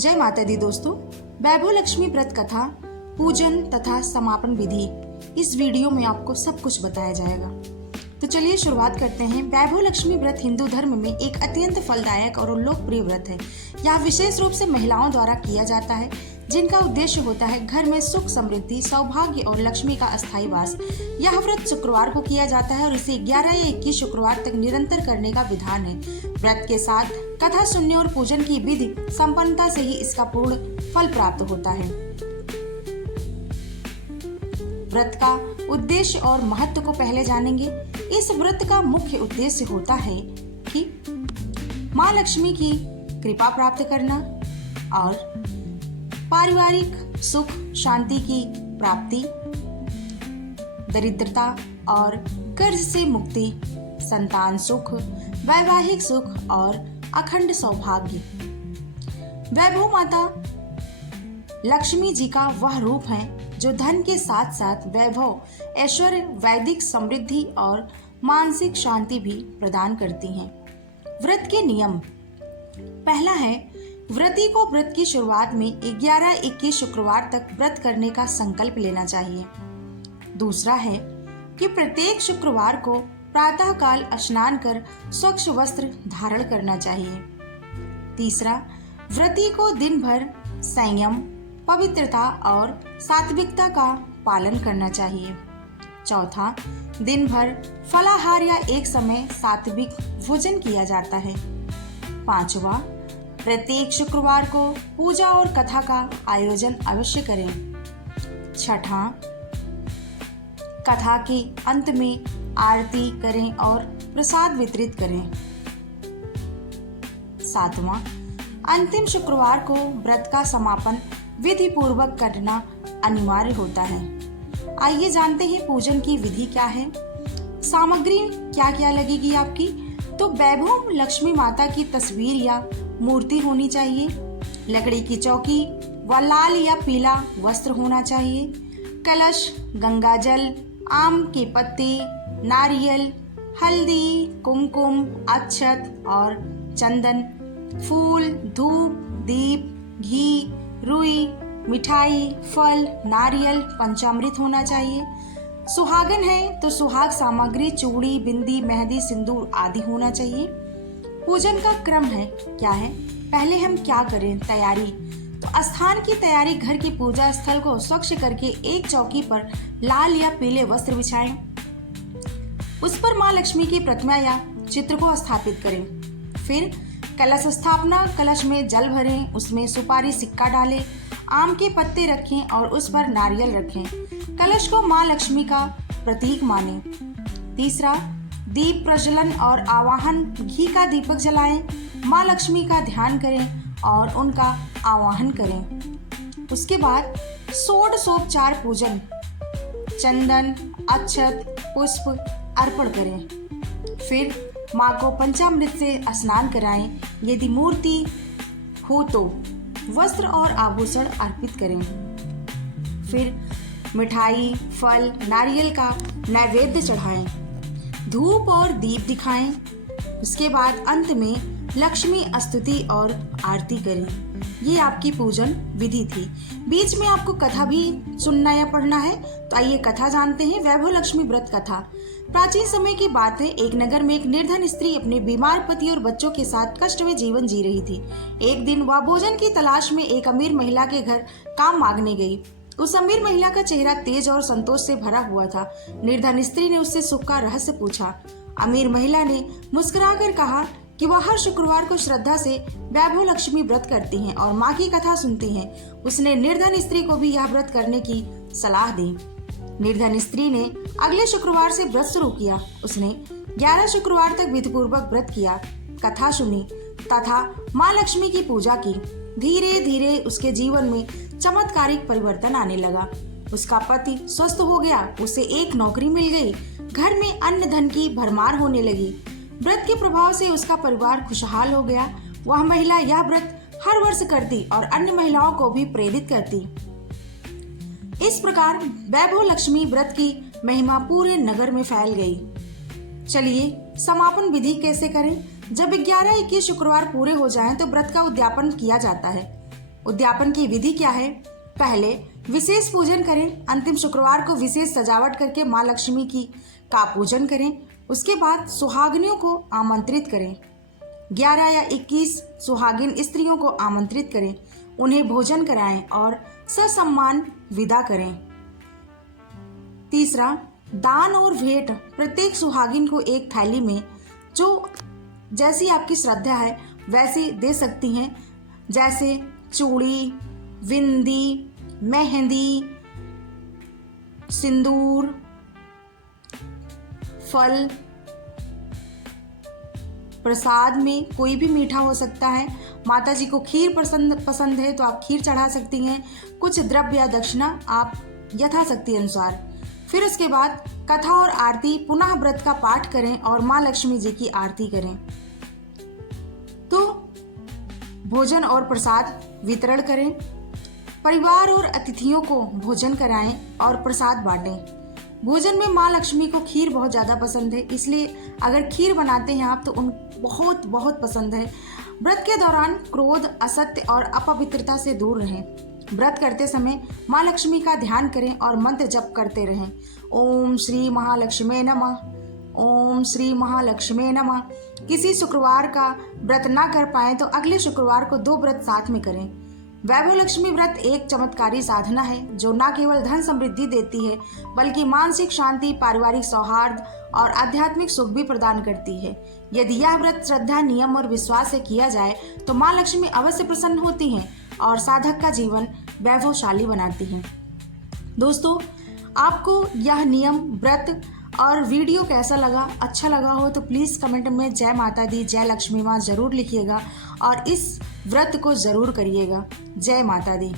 जय माता दी दोस्तों। वैभव लक्ष्मी व्रत कथा, पूजन तथा समापन विधि इस वीडियो में आपको सब कुछ बताया जाएगा। तो चलिए शुरुआत करते हैं। वैभव लक्ष्मी व्रत हिंदू धर्म में एक अत्यंत फलदायक और लोकप्रिय व्रत है। यह विशेष रूप से महिलाओं द्वारा किया जाता है, जिनका उद्देश्य होता है घर में सुख, समृद्धि, सौभाग्य और लक्ष्मी का अस्थायी वास। यह व्रत शुक्रवार को किया जाता है और इसे 11 या 21 शुक्रवार तक निरंतर करने का विधान है। व्रत के साथ कथा सुनने और पूजन की विधि संपन्नता से ही इसका पूर्ण फल प्राप्त होता है। व्रत का उद्देश्य और महत्व को पहले जानेंगे। इस व्रत का मुख्य उद्देश्य होता है कि माँ लक्ष्मी की कृपा प्राप्त करना और पारिवारिक सुख शांति की प्राप्ति, दरिद्रता और कर्ज से मुक्ति, संतान सुख, वैवाहिक सुख और अखंड सौभाग्य। वैभव माता लक्ष्मी जी का वह रूप है जो धन के साथ साथ वैभव, ऐश्वर्य, वैदिक समृद्धि और मानसिक शांति भी प्रदान करती हैं। व्रत के नियम। पहला है, व्रती को व्रत की शुरुआत में 11-21 शुक्रवार तक व्रत करने का संकल्प लेना चाहिए। दूसरा है कि प्रत्येक शुक्रवार को प्रातःकाल स्नान कर स्वच्छ वस्त्र धारण करना चाहिए। तीसरा, व्रती को दिन भर संयम, पवित्रता और सात्विकता का पालन करना चाहिए। चौथा, दिन भर फलाहार या एक समय सात्विक भोजन किया जाता है। पांचवा, प्रत्येक शुक्रवार को पूजा और कथा का आयोजन अवश्य करें। छठा, कथा के अंत में आरती करें और प्रसाद वितरित करें। सातवां, अंतिम शुक्रवार को व्रत का समापन विधि पूर्वक करना अनिवार्य होता है। आइए जानते हैं पूजन की विधि क्या है। सामग्री क्या क्या लगेगी आपकी। तो वैभव लक्ष्मी माता की तस्वीर या मूर्ति होनी चाहिए, लकड़ी की चौकी व लाल या पीला वस्त्र होना चाहिए, कलश, गंगा जल, आम के पत्ते, नारियल, हल्दी, कुमकुम, अक्षत और चंदन, फूल, धूप, दीप, घी, रुई, मिठाई, फल, नारियल, पंचामृत होना चाहिए। सुहागन है तो सुहाग सामग्री, चूड़ी, बिंदी, मेहंदी, सिंदूर आदि होना चाहिए। पूजन का क्रम है क्या है। पहले हम क्या करें, तैयारी। तो स्थान की तैयारी, घर की पूजा स्थल को स्वच्छ करके एक चौकी पर लाल या पीले वस्त्र बिछाएं। उस पर माँ लक्ष्मी की प्रतिमा या चित्र को स्थापित करें। फिर कलश स्थापना, कलश में जल भरें, उसमें सुपारी सिक्का डालें, आम के पत्ते रखें और उस पर नारियल रखें। कलश को माँ लक्ष्मी का प्रतीक माने। तीसरा, दीप प्रज्वलन और आवाहन, घी का दीपक जलाएं, माँ लक्ष्मी का ध्यान करें और उनका आवाहन करें। उसके बाद षोडशोपचार पूजन, चंदन, अक्षत, पुष्प अर्पण करें। फिर माँ को पंचामृत से स्नान कराएं। यदि मूर्ति हो तो वस्त्र और आभूषण अर्पित करें। फिर मिठाई, फल, नारियल का नैवेद्य चढ़ाएं, धूप और दीप दिखाएं। उसके बाद अंत में लक्ष्मी स्तुति और आरती करें। ये आपकी पूजन विधि थी। बीच में आपको कथा भी सुनना या पढ़ना है। तो आइए कथा जानते हैं। वैभव लक्ष्मी व्रत कथा। प्राचीन समय की बात है। एक नगर में एक निर्धन स्त्री अपने बीमार पति और बच्चों के साथ कष्टमय जीवन जी रही थी। एक दिन वह भोजन की तलाश में एक अमीर महिला के घर काम मांगने गई। उस अमीर महिला का चेहरा तेज और संतोष से भरा हुआ था। निर्धन स्त्री ने उससे सुख का रहस्य पूछा। अमीर महिला ने मुस्कुराकर कहा कि वह हर शुक्रवार को श्रद्धा से वैभव लक्ष्मी व्रत करती हैं और माँ की कथा सुनती हैं। उसने निर्धन स्त्री को भी यह व्रत करने की सलाह दी। निर्धन स्त्री ने अगले शुक्रवार से व्रत शुरू किया। उसने 11 शुक्रवार तक विधिपूर्वक व्रत किया, कथा सुनी तथा माँ लक्ष्मी की पूजा की। धीरे धीरे उसके जीवन में चमत्कारिक परिवर्तन आने लगा। उसका पति स्वस्थ हो गया, उसे एक नौकरी मिल गई, घर में अन्न धन की भरमार होने लगी। व्रत के प्रभाव से उसका परिवार खुशहाल हो गया। वह महिला यह व्रत हर वर्ष करती और अन्य महिलाओं को भी प्रेरित करती। इस प्रकार वैभव लक्ष्मी व्रत की महिमा पूरे नगर में फैल गई। चलिए समापन विधि कैसे करें। जब 11-21 शुक्रवार पूरे हो जाएं तो व्रत का उद्यापन किया जाता है। उद्यापन की विधि क्या है? पहले विशेष पूजन करें। अंतिम शुक्रवार को विशेष सजावट करके माँ लक्ष्मी का पूजन करें। उसके बाद सुहागिनियों को आमंत्रित करें। 11 या 21 सुहागिन स्त्रियों को आमंत्रित करें, उन्हें भोजन कराएं और ससम्मान विदा करें। तीसरा, दान और भेंट प्रत्येक सुहागिन को एक थैली में जो जैसी आपकी श्रद्धा है वैसे दे सकती हैं, जैसे चूड़ी, बिंदी, मेहंदी, सिंदूर, फल। प्रसाद में कोई भी मीठा हो सकता है। माता जी को खीर पसंद है तो आप खीर चढ़ा सकती हैं। कुछ द्रव्य या दक्षिणा आप यथाशक्ति अनुसार। फिर उसके बाद कथा और आरती, पुनः व्रत का पाठ करें और माँ लक्ष्मी जी की आरती करें। तो भोजन और प्रसाद वितरण करें। परिवार और अतिथियों को भोजन कराएं और प्रसाद बांटें। भोजन में माँ लक्ष्मी को खीर बहुत ज़्यादा पसंद है, इसलिए अगर खीर बनाते हैं आप तो उन बहुत बहुत पसंद है। व्रत के दौरान क्रोध, असत्य और अपवित्रता से दूर रहें। व्रत करते समय माँ लक्ष्मी का ध्यान करें और मंत्र जप करते रहें। ओम श्री महालक्ष्मी नमः, ओम श्री महालक्ष्मी नमः। किसी शुक्रवार का व्रत ना कर पाए तो अगले शुक्रवार को 2 व्रत साथ में करें। वैभव लक्ष्मी व्रत एक चमत्कारी साधना है जो न केवल धन समृद्धि देती है बल्कि मानसिक शांति, पारिवारिक सौहार्द और आध्यात्मिक सुख भी प्रदान करती है। यदि यह व्रत श्रद्धा, नियम और विश्वास से किया जाए तो माँ लक्ष्मी अवश्य प्रसन्न होती हैं और साधक का जीवन वैभवशाली बनाती हैं। दोस्तों, आपको यह नियम, व्रत और वीडियो कैसा लगा? अच्छा लगा हो तो प्लीज़ कमेंट में जय माता दी, जय लक्ष्मी माँ ज़रूर लिखिएगा और इस व्रत को ज़रूर करिएगा। जय माता दी।